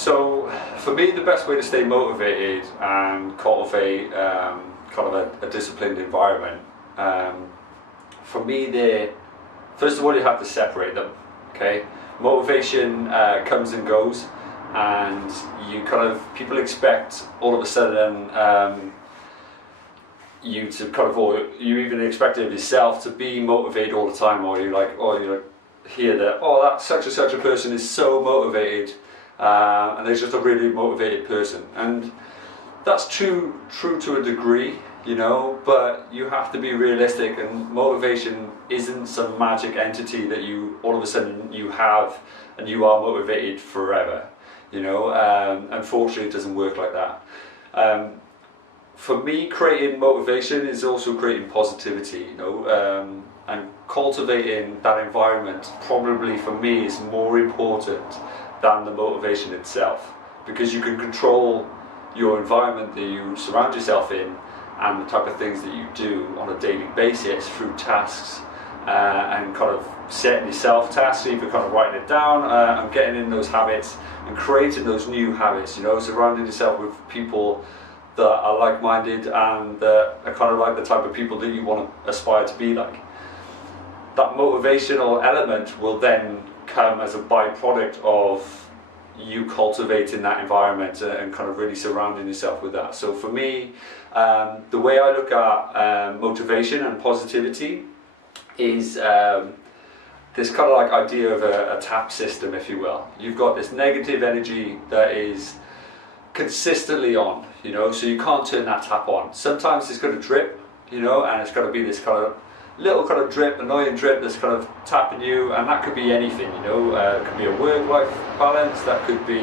So for me, the best way to stay motivated and cultivate kind of a disciplined environment, for me, first of all, you have to separate them. Okay, motivation comes and goes, and people expect all of a sudden you to kind of, or you even expect of yourself to be motivated all the time, or you hear that, oh, that such and such a person is so motivated, and they're just a really motivated person, and that's true to a degree, but you have to be realistic, and motivation isn't some magic entity that you all of a sudden you have and you are motivated forever. Unfortunately it doesn't work like that. For me, creating motivation is also creating positivity, and cultivating that environment probably for me is more important than the motivation itself, because you can control your environment that you surround yourself in and the type of things that you do on a daily basis through tasks, and kind of setting yourself tasks, so you can kind of writing it down and getting in those habits and creating those new habits, surrounding yourself with people that are like-minded and that are kind of like the type of people that you want to aspire to be like. That motivational element will then come as a byproduct of you cultivating that environment and kind of really surrounding yourself with that. So for me, the way I look at motivation and positivity is this kind of like idea of a tap system, if you will. You've got this negative energy that is consistently on, so you can't turn that tap on. Sometimes it's going to drip, and it's going to be this kind of little kind of drip, annoying drip that's kind of tapping you, and that could be anything, it could be a work-life balance, that could be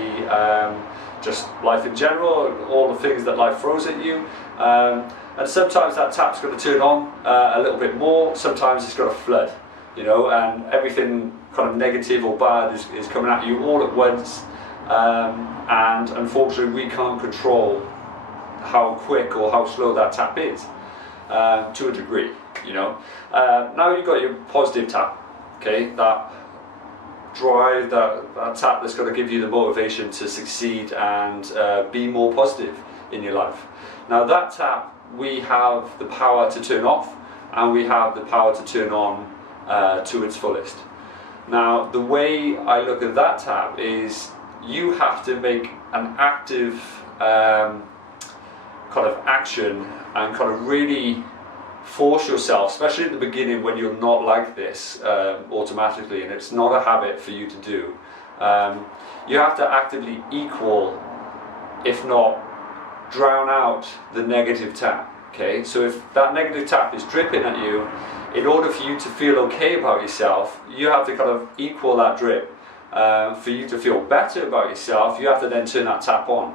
just life in general, all the things that life throws at you, and sometimes that tap's going to turn on a little bit more, sometimes it's going to flood, and everything kind of negative or bad is coming at you all at once, and unfortunately we can't control how quick or how slow that tap is, to a degree. Now you've got your positive tap, okay, that drive, that tap that's going to give you the motivation to succeed and be more positive in your life. Now that tap, we have the power to turn off, and we have the power to turn on to its fullest. Now the way I look at that tap is you have to make an active kind of action and kind of really force yourself, especially at the beginning when you're not like this automatically, and it's not a habit for you to do. You have to actively equal, if not drown out, the negative tap. Okay, so if that negative tap is dripping at you, in order for you to feel okay about yourself, you have to kind of equal that drip. For you to feel better about yourself, you have to then turn that tap on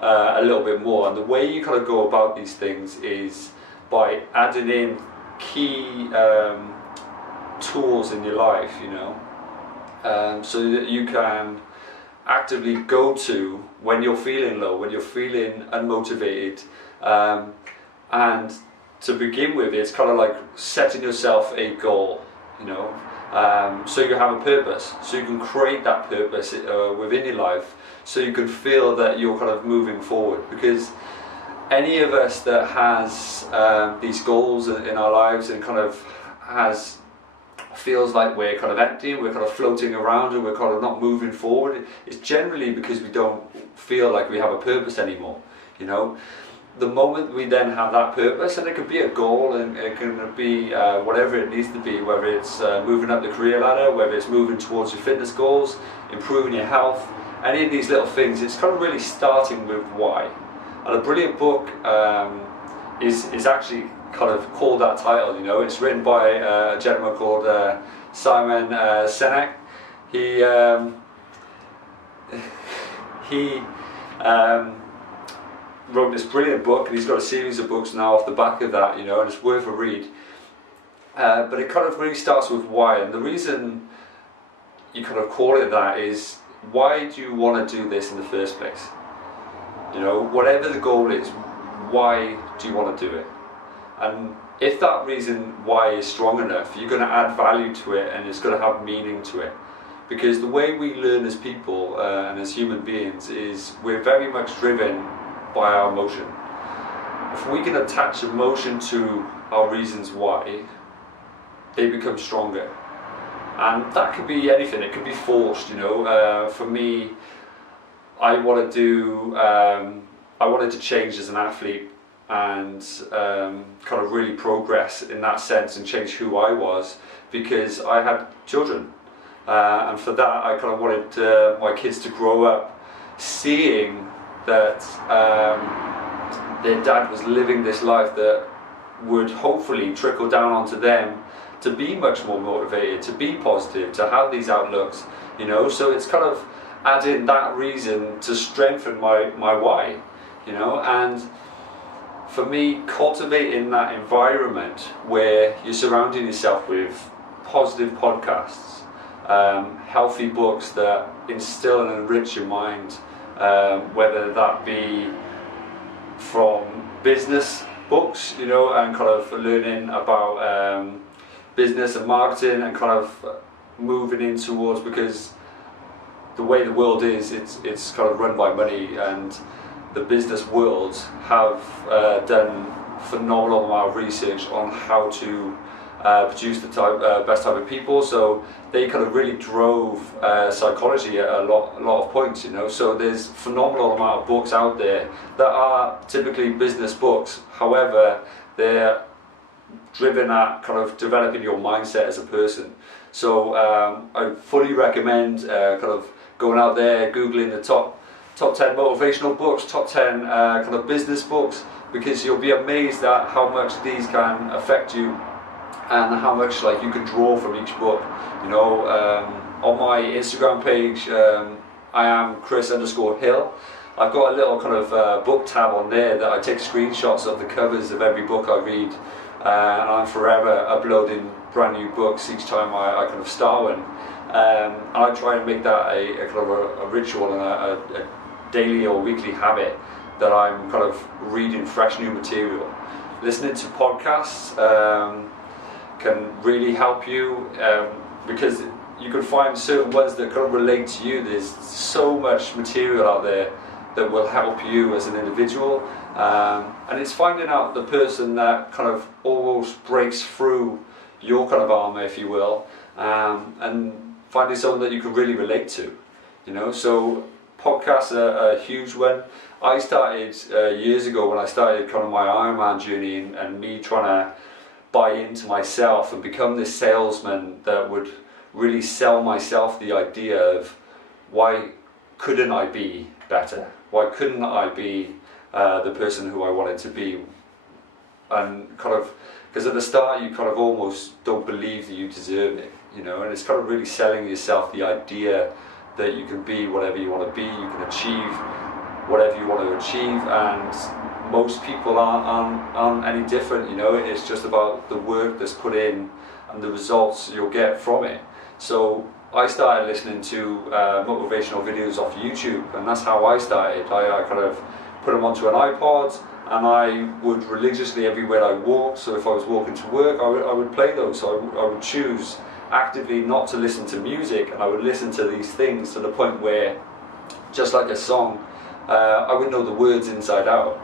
a little bit more. And the way you kind of go about these things is by adding in key tools in your life, so that you can actively go to when you're feeling low, when you're feeling unmotivated, and to begin with, it's kind of like setting yourself a goal, so you have a purpose, so you can create that purpose within your life, so you can feel that you're kind of moving forward. Because any of us that has these goals in our lives and kind of feels like we're kind of empty, we're kind of floating around and we're kind of not moving forward, it's generally because we don't feel like we have a purpose anymore. The moment we then have that purpose, and it could be a goal, and it can be whatever it needs to be, whether it's moving up the career ladder, whether it's moving towards your fitness goals, improving your health, any of these little things, it's kind of really starting with why. And a brilliant book is actually kind of called that title. It's written by a gentleman called Simon Sinek. He wrote this brilliant book, and he's got a series of books now off the back of that, and it's worth a read. But it kind of really starts with why, and the reason you kind of call it that is, why do you want to do this in the first place? Whatever the goal is, why do you want to do it? And if that reason why is strong enough, you're going to add value to it, and it's going to have meaning to it. because the way we learn as people and as human beings is we're very much driven by our emotion. If we can attach emotion to our reasons why, they become stronger. And that could be anything, it could be forced, you know. For me, I wanted to change as an athlete and kind of really progress in that sense and change who I was, because I had children. And for that I kind of wanted my kids to grow up seeing that their dad was living this life that would hopefully trickle down onto them to be much more motivated, to be positive, to have these outlooks, you know. So it's kind of adding that reason to strengthen my why, you know. And for me, cultivating that environment where you're surrounding yourself with positive podcasts, healthy books that instill and enrich your mind, whether that be from business books, you know, and kind of learning about business and marketing and kind of moving in towards, because the way the world is, it's kind of run by money, and the business world have done phenomenal amount of research on how to produce the best type of people. So they kind of really drove psychology at a lot of points, you know. So there's phenomenal amount of books out there that are typically business books. However, they're driven at kind of developing your mindset as a person. So I fully recommend kind of going out there, googling the top 10 motivational books, top 10 kind of business books, because you'll be amazed at how much these can affect you and how much like you can draw from each book, you know. On my Instagram page, I am Chris_Hill. I've got a little kind of book tab on there that I take screenshots of the covers of every book I read, and I'm forever uploading brand new books each time I kind of start one. And I try and make that a kind of a ritual and a daily or weekly habit that I'm kind of reading fresh new material. Listening to podcasts can really help you, because you can find certain ones that kind of relate to you. There's so much material out there that will help you as an individual, and it's finding out the person that kind of almost breaks through your kind of armor, if you will, and finding someone that you can really relate to, you know. So podcasts are a huge one. I started years ago when I started kind of my Ironman journey, and me trying to buy into myself and become this salesman that would really sell myself the idea of why couldn't I be better? Why couldn't I be the person who I wanted to be? And kind of, because at the start you kind of almost don't believe that you deserve it, you know, and it's kind of really selling yourself the idea that you can be whatever you want to be, you can achieve whatever you want to achieve, and most people aren't any different, you know. It's just about the work that's put in and the results you'll get from it. So I started listening to motivational videos off YouTube, and that's how I started. I kind of put them onto an iPod, and I would religiously, everywhere I walked, so if I was walking to work, I would play those. So I would choose actively not to listen to music, and I would listen to these things to the point where, just like a song, I would know the words inside out.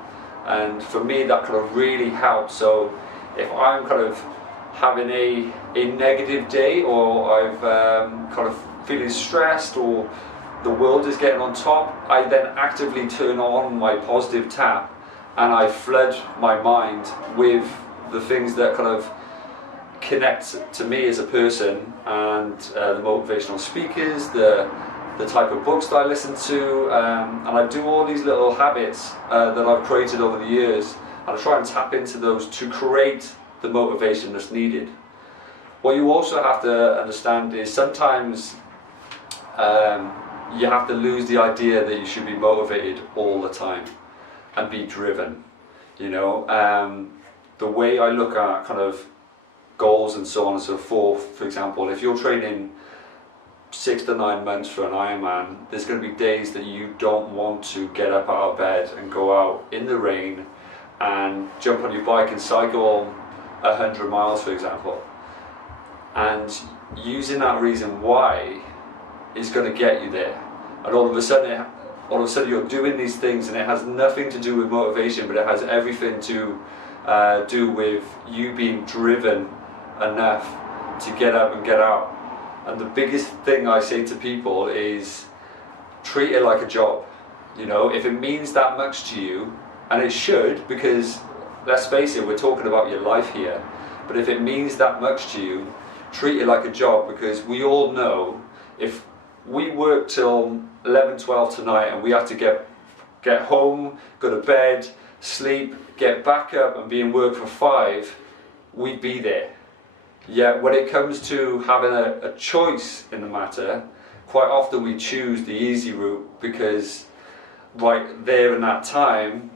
And for me that kind of really helped. So if I'm kind of having a negative day, or I've kind of feeling stressed, or the world is getting on top, I then actively turn on my positive tap and I flood my mind with the things that kind of connect to me as a person, and the motivational speakers, the type of books that I listen to, and I do all these little habits that I've created over the years, and I try and tap into those to create the motivation that's needed. What you also have to understand is sometimes you have to lose the idea that you should be motivated all the time and be driven, you know. The way I look at kind of goals and so on and so forth, for example, if you're training 6 to 9 months for an Ironman, there's going to be days that you don't want to get up out of bed and go out in the rain and jump on your bike and cycle 100 miles, for example. And using that reason why is going to get you there. And all of a sudden you're doing these things, and it has nothing to do with motivation, but it has everything to do with you being driven enough to get up and get out. And the biggest thing I say to people is treat it like a job. You know, if it means that much to you, and it should, because let's face it, we're talking about your life here, but if it means that much to you, treat it like a job, because we all know if we work till 11, 12 tonight and we have to get home, go to bed, sleep, get back up and be in work for 5, we'd be there. Yet when it comes to having a choice in the matter, quite often we choose the easy route because right there in that time,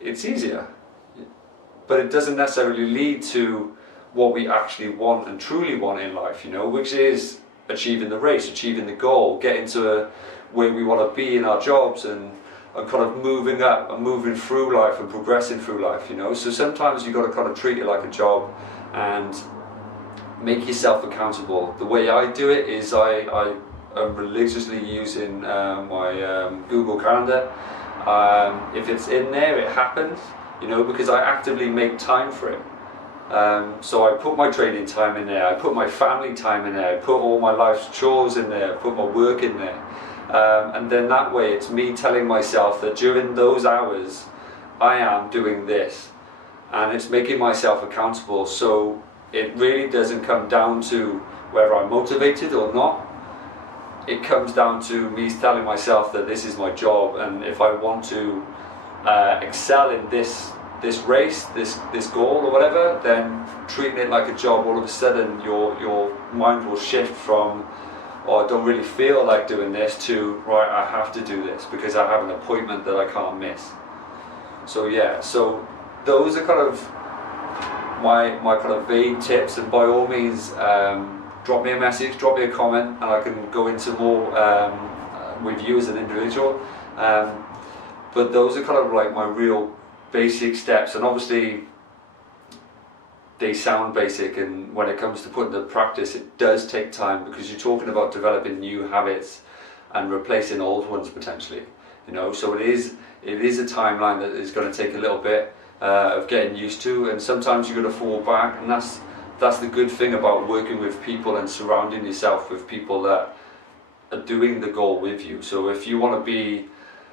it's easier. But it doesn't necessarily lead to what we actually want and truly want in life, you know, which is achieving the race, achieving the goal, getting to where we want to be in our jobs, and kind of moving up and moving through life and progressing through life, you know. So sometimes you've got to kind of treat it like a job and make yourself accountable. The way I do it is I am religiously using my Google Calendar. If it's in there, it happens, you know, because I actively make time for it. So I put my training time in there, I put my family time in there, I put all my life's chores in there, I put my work in there. And then that way it's me telling myself that during those hours I am doing this, and it's making myself accountable. So it really doesn't come down to whether I'm motivated or not. It comes down to me telling myself that this is my job, and if I want to excel in this race, this goal or whatever, then treating it like a job, all of a sudden your mind will shift from, oh, I don't really feel like doing this, to, right, I have to do this because I have an appointment that I can't miss. So yeah, so those are kind of my kind of vague tips, and by all means drop me a message, drop me a comment, and I can go into more with you as an individual. But those are kind of like my real basic steps, and obviously they sound basic, and when it comes to putting to practice, it does take time, because you're talking about developing new habits and replacing old ones potentially, you know. So it is a timeline that is going to take a little bit of getting used to, and sometimes you're going to fall back, and that's the good thing about working with people and surrounding yourself with people that are doing the goal with you. So if you want to be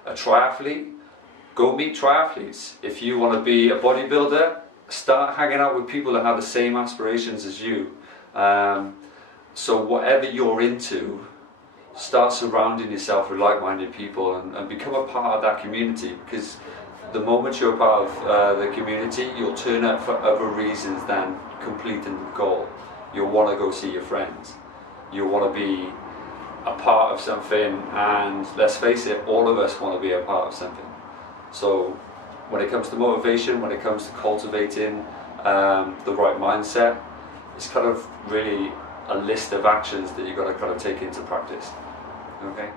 a triathlete, go meet triathletes. If you want to be a bodybuilder, start hanging out with people that have the same aspirations as you. So whatever you're into, start surrounding yourself with like-minded people, and become a part of that community, because the moment you're a part of the community, you'll turn up for other reasons than completing the goal. You'll want to go see your friends. You'll want to be a part of something, and let's face it, all of us want to be a part of something. So when it comes to motivation, when it comes to cultivating the right mindset, it's kind of really a list of actions that you've got to kind of take into practice. Okay.